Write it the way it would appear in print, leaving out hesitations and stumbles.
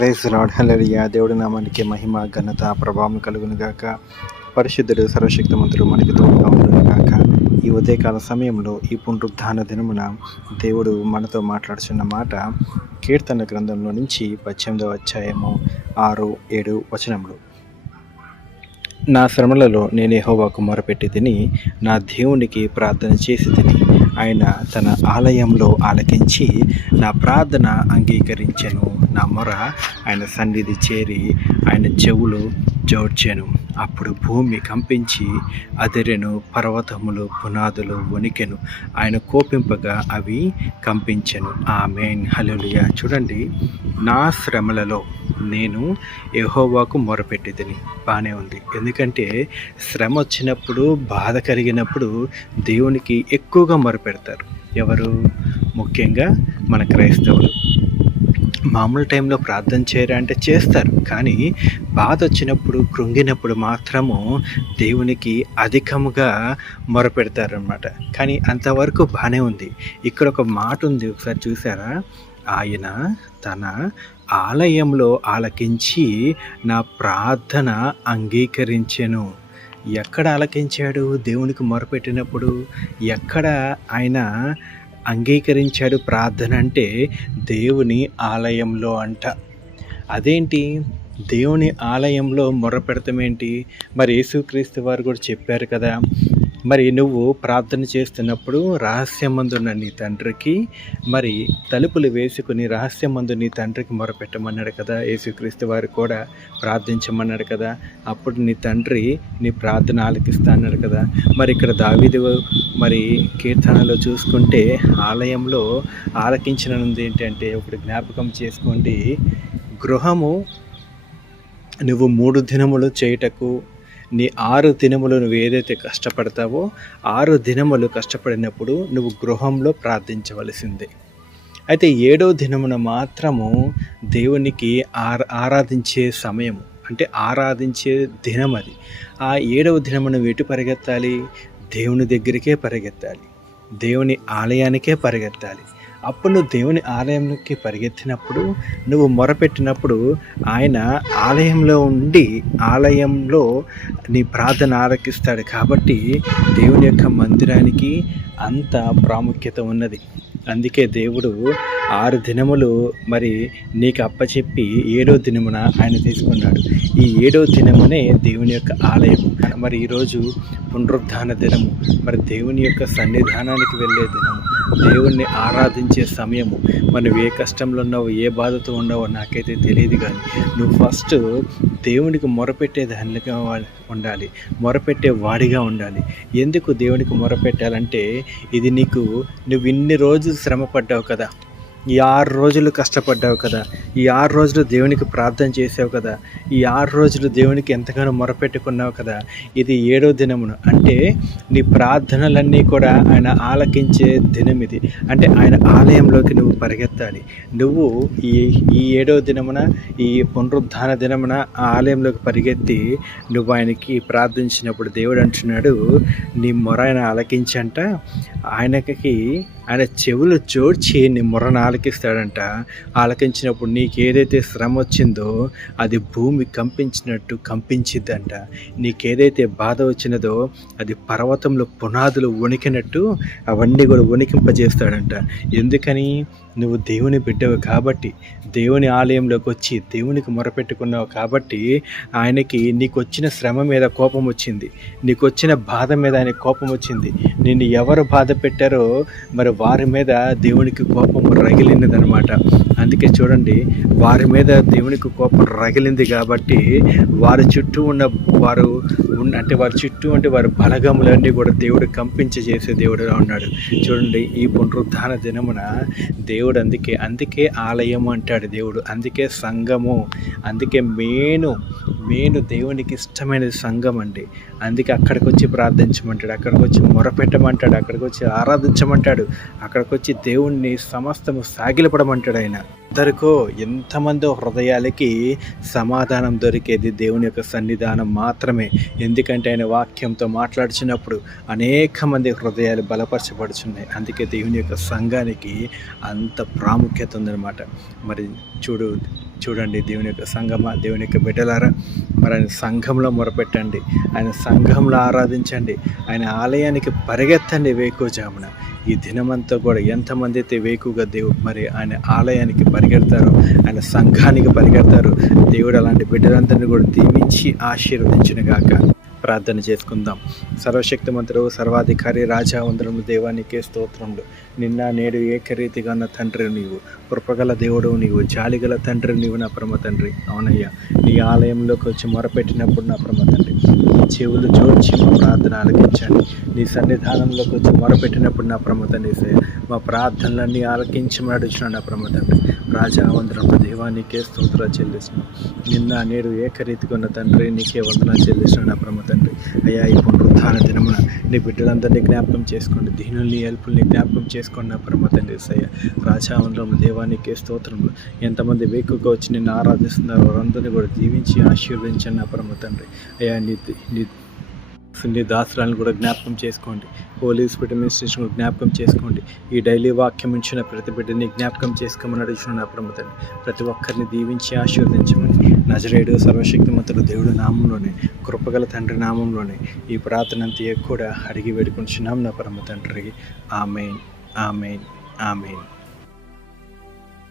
Praise lord. హల్లెలూయా. దేవుడి నామానికి మహిమ ఘనత ప్రభావం కలుగును గాక. పరిశుద్ధుడు సర్వశక్తిమంతుడు మనకి తోడుగా ఉండును గాక. ఈ ఉదయకాల సమయంలో ఈ పునరుద్ధాన దినమున దేవుడు మనతో మాట్లాడుచున్న మాట కీర్తన గ్రంథంలో నుంచి 18వ అధ్యాయము 6-7 వచనములు. నా శ్రమలలో నేను యెహోవాకు మొరపెట్టి తిని నా దేవునికి ప్రార్థన చేసి తిని ఆయన తన ఆలయంలో ఆలకించి నా ప్రార్థన అంగీకరించెను. నా మొర ఆయన సన్నిధి చేరి ఆయన చెవులు జోడ్చెను. అప్పుడు భూమి కంపించి అదిరెను, పర్వతములు పునాదులు వణికెను. ఆయన కోపింపగా అవి కంపించెను. ఆమేన్. హల్లెలూయా. చూడండి, నా శ్రమలలో నేను యెహోవాకు మొరపెట్టితిని. బాగానే ఉంది. ఎందుకంటే శ్రమ వచ్చినప్పుడు, బాధ కలిగినప్పుడు దేవునికి ఎక్కువగా మొరపెడతారు. ఎవరు? ముఖ్యంగా మన క్రైస్తవులు. మామూలు టైంలో ప్రార్థన చేయరా అంటే చేస్తారు, కానీ బాధ వచ్చినప్పుడు, కృంగినప్పుడు మాత్రము దేవునికి అధికముగా మొరపెడతారనమాట. కానీ అంతవరకు బాగానే ఉంది. ఇక్కడ ఒక మాట ఉంది, ఒకసారి చూసారా? ఆయన తన ఆలయంలో ఆలకించి నా ప్రార్థన అంగీకరించెను. ఎక్కడ ఆలకించాడు? దేవునికి మొరపెట్టినప్పుడు ఎక్కడ ఆయన అంగీకరించాడు ప్రార్థన అంటే దేవుని ఆలయంలో అంట. అదేంటి దేవుని ఆలయంలో మొరపెడతామేంటి? మరి యేసుక్రీస్తు వారు కూడా చెప్పారు కదా, మరి నువ్వు ప్రార్థన చేస్తున్నప్పుడు రహస్యమందున్న నీ తండ్రికి మరి తలుపులు వేసుకుని రహస్యమందు నీ తండ్రికి మొరపెట్టమన్నాడు కదా. యేసుక్రీస్తు వారు కూడా ప్రార్థించమన్నాడు కదా. అప్పుడు నీ తండ్రి నీ ప్రార్థన ఆలకిస్తా అన్నాడు కదా. మరి ఇక్కడ దావీదు మరి కీర్తనలో చూసుకుంటే ఆలయంలో ఆలకించినది ఏంటంటే, ఇప్పుడు జ్ఞాపకం చేసుకోండి, గృహము నువ్వు 3 దినములు చేయుటకు నీ 6 దినములు నువ్వు ఏదైతే కష్టపడతావో 6 దినములు కష్టపడినప్పుడు నువ్వు గృహంలో ప్రార్థించవలసిందే. అయితే 7వ దినమున మాత్రము దేవునికి ఆరాధించే సమయము, అంటే ఆరాధించే దినం అది. ఆ 7వ దినమున ఎటు పరిగెత్తాలి? దేవుని దగ్గరికే పరిగెత్తాలి, దేవుని ఆలయానికే పరిగెత్తాలి. అప్పుడు నువ్వు దేవుని ఆలయంలోకి పరిగెత్తినప్పుడు, నువ్వు మొరపెట్టినప్పుడు ఆయన ఆలయంలో ఉండి ఆలయంలో నీ ప్రార్థన ఆలకిస్తాడు. కాబట్టి దేవుని యొక్క మందిరానికి అంత ప్రాముఖ్యత ఉన్నది. అందుకే దేవుడు 6 దినములు మరి నీకు అప్పచెప్పి 7వ దినమున ఆయన తీసుకున్నాడు. ఈ 7వ దినమునే దేవుని యొక్క ఆలయం. మరి ఈరోజు పునరుద్ధాన దినము, మరి దేవుని యొక్క సన్నిధానానికి వెళ్ళే దినము, దేవుణ్ణి ఆరాధించే సమయము. మనం ఏ కష్టంలో ఉన్నావో, ఏ బాధతో ఉన్నావో నాకైతే తెలియదు, కానీ నువ్వు ఫస్ట్ దేవునికి మొరపెట్టే దానిగా ఉండాలి, మొరపెట్టే వాడిగా ఉండాలి. ఎందుకు దేవునికి మొరపెట్టాలంటే, ఇది నువ్వు ఇన్ని రోజులు శ్రమ పడ్డావు కదా, ఈ 6 రోజులు కష్టపడ్డావు కదా, ఈ 6 రోజులు దేవునికి ప్రార్థన చేసావు కదా, ఈ 6 రోజులు దేవునికి ఎంతగానో మొరపెట్టుకున్నావు కదా. ఇది 7వ దినమును, అంటే నీ ప్రార్థనలన్నీ కూడా ఆయన ఆలకించే దినం ఇది. అంటే ఆయన ఆలయంలోకి నువ్వు పరిగెత్తాలి. నువ్వు ఈ 7వ దినమున, ఈ పునరుద్ధాన దినమున ఆ ఆలయంలోకి పరిగెత్తి నువ్వు ఆయనకి ప్రార్థించినప్పుడు దేవుడు అంటున్నాడు, నీ మొర ఆయన ఆలకించంట. ఆయన చెవులు జోడ్చి నీ మొరను ఆలకిస్తాడంట. ఆలకించినప్పుడు నీకు ఏదైతే శ్రమ వచ్చిందో అది భూమి కంపించినట్టు కంపించిద్దంట. నీకేదైతే బాధ వచ్చినదో అది పర్వతంలో పునాదులు వణికినట్టు అవన్నీ కూడా వణికింపజేస్తాడంట. ఎందుకని? నువ్వు దేవుని బిడ్డవు కాబట్టి, దేవుని ఆలయంలోకి వచ్చి దేవునికి మొరపెట్టుకున్నావు కాబట్టి ఆయనకి నీకు వచ్చిన శ్రమ మీద కోపం వచ్చింది, నీకు వచ్చిన బాధ మీద ఆయన కోపం వచ్చింది. నిన్ను ఎవరు బాధ పెట్టారో మరి వారి మీద దేవునికి కోపం రగిలిందనమాట. అందుకే చూడండి, వారి మీద దేవునికి కోపం రగిలింది కాబట్టి వారి చుట్టూ ఉన్న వారి బలగములన్నీ కూడా దేవుడు కంపించేసే దేవుడుగా ఉన్నాడు. చూడండి, ఈ పునరుద్ధాన దినమున దేవుడు అందుకే ఆలయం అంటాడు దేవుడు. అందుకే సంఘము, అందుకే మెయిన్ దేవునికి ఇష్టమైనది సంఘం అండి. అందుకే అక్కడికి వచ్చి ప్రార్థించమంటాడు, అక్కడికి వచ్చి మొరపెట్టమంటాడు, అక్కడికి వచ్చి ఆరాధించమంటాడు, అక్కడికి వచ్చి దేవుణ్ణి సమస్తము సాగిలపడమంటాడు ఆయన. ఎందరికో ఎంతమందో హృదయాలకి సమాధానం దొరికేది దేవుని యొక్క సన్నిధానం మాత్రమే. ఎందుకంటే ఆయన వాక్యంతో మాట్లాడుచున్నప్పుడు అనేక మంది హృదయాలు బలపరచబడుచున్నాయి. అందుకే దేవుని యొక్క సంఘానికి అంత ప్రాముఖ్యత ఉందన్నమాట. మరి చూడండి దేవుని యొక్క సంఘమా, దేవుని యొక్క బిడ్డలారా, మరి ఆయన సంఘంలో మొరపెట్టండి, ఆయన సంఘంలో ఆరాధించండి, ఆయన ఆలయానికి పరిగెత్తండి వేకువజామున. ఈ దినమంతా కూడా ఎంతమంది అయితే వేకుగా మరి ఆయన ఆలయానికి పరిగెడతారో, ఆయన సంఘానికి పరిగెడతారు, దేవుడు అలాంటి బిడ్డలందరినీ కూడా దీవించి ఆశీర్వదించును గాక. ప్రార్థన చేసుకుందాం. సర్వశక్తిమంతుడు, సర్వాధికారి, రాజా, వందనములు దేవానికే స్తోత్రములు. నిన్న నేడు ఏకరీతిగా ఉన్న తండ్రి నీవు, కృపగల దేవుడు నీవు, జాలిగల తండ్రి నీవు నా పరమ తండ్రి. అవునయ్యా, నీ ఆలయంలోకి వచ్చి మొరపెట్టినప్పుడు నా పరమ తండ్రి, నీ చెవులు జోడ్చి మా ప్రార్థన ఆలకించండి. నీ సన్నిధానంలోకి వచ్చి మొరపెట్టినప్పుడు నా పరమ తండ్రి, మా ప్రార్థనలన్నీ ఆలకించమని అడుగుతున్నాను నా పరమ తండ్రి. రాజా, వందనములు దేవానికే స్తోత్రాలు చెల్లిస్తున్నాం. నిన్న నేడు ఏకరీతిగా ఉన్న తండ్రి, నీకే వందనాలు చెల్లిస్తున్నాను నా పరమ తండ్రి. అయ్యా, ఈ పునరుత్థాన దినమున నీ బిడ్డలందరినీ జ్ఞాపకం చేసుకోండి, దీనుల్ని హెల్పుల్ని జ్ఞాపకం చేసుకోండి నా పరమ తండ్రి. సయ్య రాజావంద్రము దేవానికి స్తోత్రములు. ఎంతమంది వేకుగా వచ్చి నిన్ను ఆరాధిస్తున్నారో వారందరినీ కూడా దీవించి ఆశీర్వదించండి నా పరమ తండ్రి. అయ్యా, నీ దాసురాలను కూడా జ్ఞాపకం చేసుకోండి, పోలీస్ అడ్మినిస్ట్రేషన్ కూడా జ్ఞాపకం చేసుకోండి. ఈ డైలీ వాక్యం ఇచ్చిన ప్రతి బిడ్డని జ్ఞాపకం చేసుకోమని అడుగుతున్న నా పరమ తండ్రి. ప్రతి ఒక్కరిని దీవించి ఆశీర్వదించమని నజరేయుడు సర్వశక్తిమంతుడు దేవుడు నామంలోనే, కృపగల తండ్రి నామంలోనే ఈ ప్రార్థన అంతా కూడా అడిగి వేడుకుంటున్నాం నా పరమ తండ్రి. ఆమేన్, ఆమేన్, ఆమేన్.